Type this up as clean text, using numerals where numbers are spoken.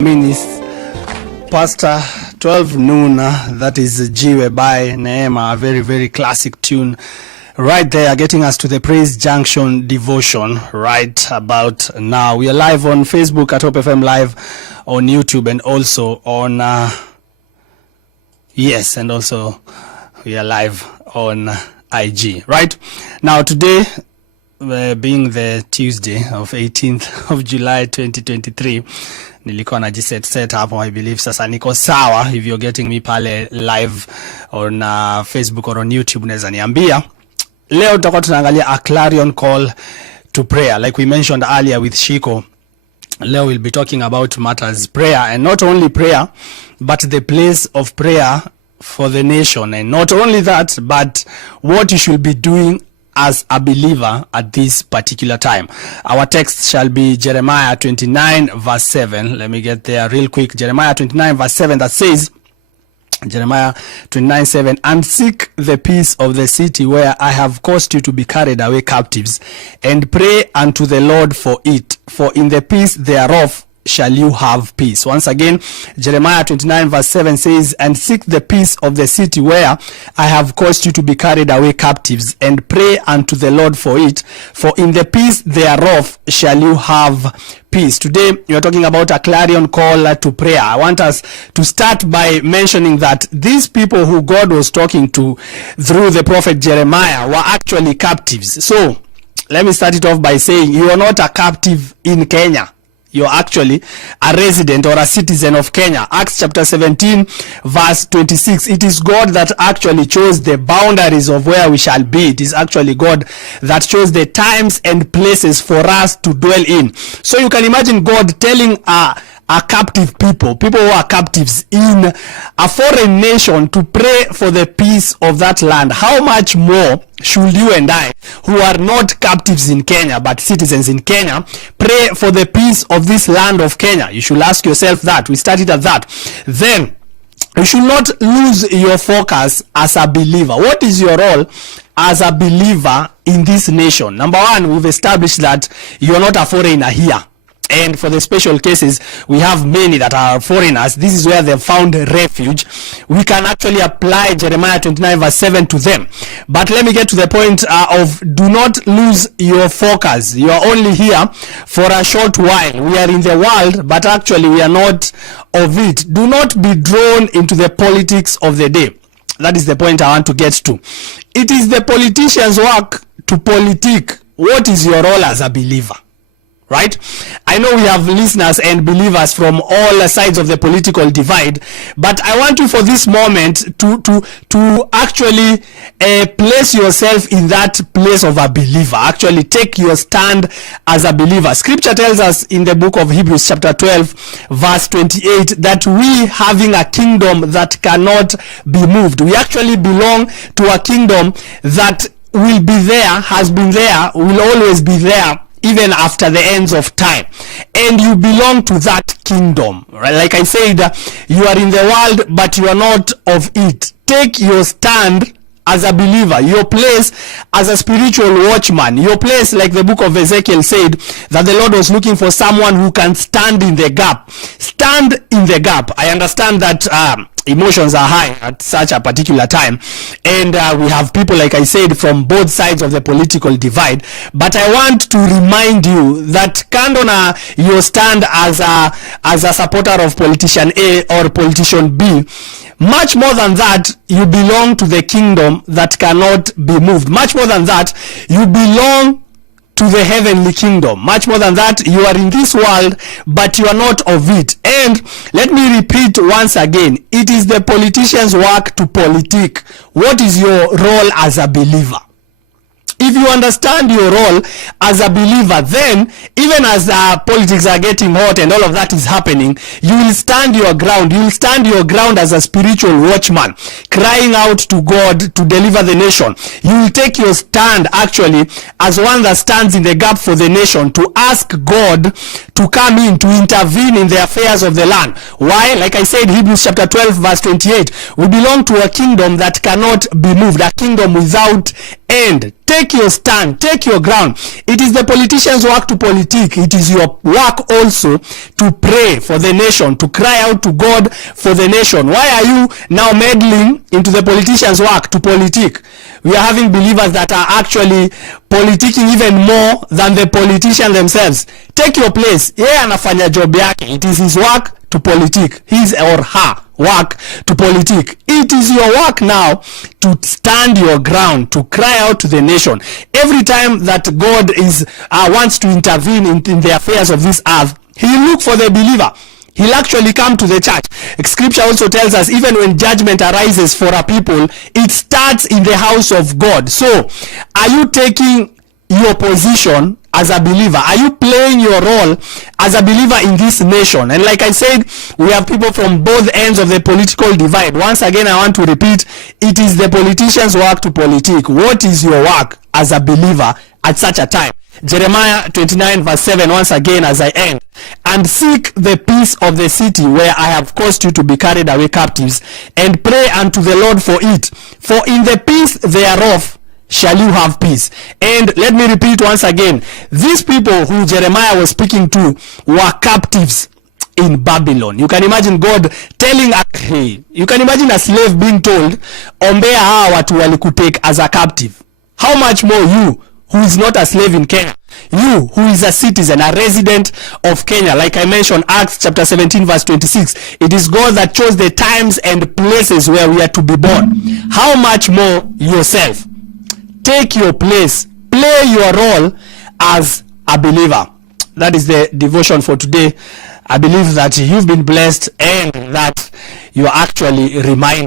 It's Pastor 12 noon, that is Jiwe by Neema, a very, very classic tune right there, getting us to the Praise Junction devotion right about now. We are live on Facebook at Hope FM Live, on YouTube, and also on, and also we are live on IG, right? Now today, being the Tuesday of 18th of July 2023, nilikuwa najiset hapo. I believe sasa niko sawa. If you're getting me pale live on Facebook or on YouTube, unaweza niambia. Leo tutakuwa tunaangalia a clarion call to prayer, like we mentioned earlier with Shiko. Leo we'll be talking about matters prayer, and not only prayer but the place of prayer for the nation, and not only that but what you should be doing as a believer at this particular time. Our text shall be Jeremiah 29 verse 7. Let me get there real quick. Jeremiah 29 verse 7, that says, Jeremiah 29:7, and seek the peace of the city where I have caused you to be carried away captives, and pray unto the Lord for it, for in the peace thereof shall you have peace. Once again, Jeremiah 29 verse 7 says, and seek the peace of the city where I have caused you to be carried away captives, and pray unto the Lord for it, for in the peace thereof shall you have peace. Today we are talking about a clarion call to prayer. I want us to start by mentioning that these people who God was talking to through the prophet Jeremiah were actually captives. So let me start it off by saying you are not a captive in Kenya. You're actually a resident or a citizen of Kenya. Acts chapter 17 verse 26. It is God that actually chose the boundaries of where we shall be. It is actually God that chose the times and places for us to dwell in. So you can imagine God telling a captive people who are captives in a foreign nation to pray for the peace of that land. How much more should you and I, who are not captives in Kenya but citizens in Kenya, pray for the peace of this land of Kenya? You should ask yourself that. We started at that. Then you should not lose your focus as a believer. What is your role as a believer in this nation? Number one, we've established that you are not a foreigner here. And for the special cases, we have many that are foreigners. This is where they've found refuge. We can actually apply Jeremiah 29 verse 7 to them. But let me get to the point of do not lose your focus. You are only here for a short while. We are in the world, but actually we are not of it. Do not be drawn into the politics of the day. That is the point I want to get to. It is the politicians' work to politic. What is your role as a believer? Right? I know we have listeners and believers from all sides of the political divide, but I want you for this moment to actually place yourself in that place of a believer. Actually take your stand as a believer. Scripture tells us in the book of Hebrews chapter 12 verse 28 that we, having a kingdom that cannot be moved, we actually belong to a kingdom that will be there, has been there, will always be there, even after the ends of time. And you belong to that kingdom, right? Like I said, you are in the world, but you are not of it. Take your stand as a believer, your place as a spiritual watchman, your place, like the book of Ezekiel said, that the Lord was looking for someone who can stand in the gap. Stand in the gap. I understand that emotions are high at such a particular time, and we have people, like I said, from both sides of the political divide. But I want to remind you that kando your stand as a supporter of politician A or politician B, much more than that, you belong to the kingdom that cannot be moved. Much more than that, you belong to the heavenly kingdom. Much more than that, you are in this world, but you are not of it. And let me repeat once again, it is the politician's work to politic. What is your role as a believer? If you understand your role as a believer, then even as politics are getting hot and all of that is happening, you will stand your ground. You will stand your ground as a spiritual watchman, crying out to God to deliver the nation. You will take your stand actually as one that stands in the gap for the nation, to ask God to come in, to intervene in the affairs of the land. Why? Like I said, Hebrews chapter 12 verse 28, we belong to a kingdom that cannot be moved, a kingdom without end. Take your stand, take your ground. It is the politicians' work to politique. It is your work also to pray for the nation, to cry out to God for the nation. Why are you now meddling into the politicians' work to politique? We are having believers that are actually politicking even more than the politicians themselves. Take your place. Yeye anafanya job yake. It is his work to politique. His or her work to politique. It is your work now to stand your ground, to cry out to the nation. Every time that God is wants to intervene in the affairs of this earth, he will look for the believer. He'll actually come to the church. Scripture also tells us, even when judgment arises for a people, it starts in the house of God. So, are you taking your position as a believer? Are you playing your role as a believer in this nation? And like I said, we have people from both ends of the political divide. Once again, I want to repeat, it is the politicians' work to politique. What is your work as a believer at such a time? Jeremiah 29 verse 7, once again as I end. And seek the peace of the city where I have caused you to be carried away captives, and pray unto the Lord for it. For in the peace thereof shall you have peace. And let me repeat once again, these people who Jeremiah was speaking to were captives in Babylon. You can imagine God telling you can imagine a slave being told, ombea hawa watu walikutake as a captive. How much more you who is not a slave in Kenya, you who is a citizen, a resident of Kenya. Like I mentioned, Acts chapter 17 verse 26, it is God that chose the times and places where we are to be born. How much more yourself? Take your place, play your role as a believer. That is the devotion for today. I believe that you've been blessed and that you are actually reminded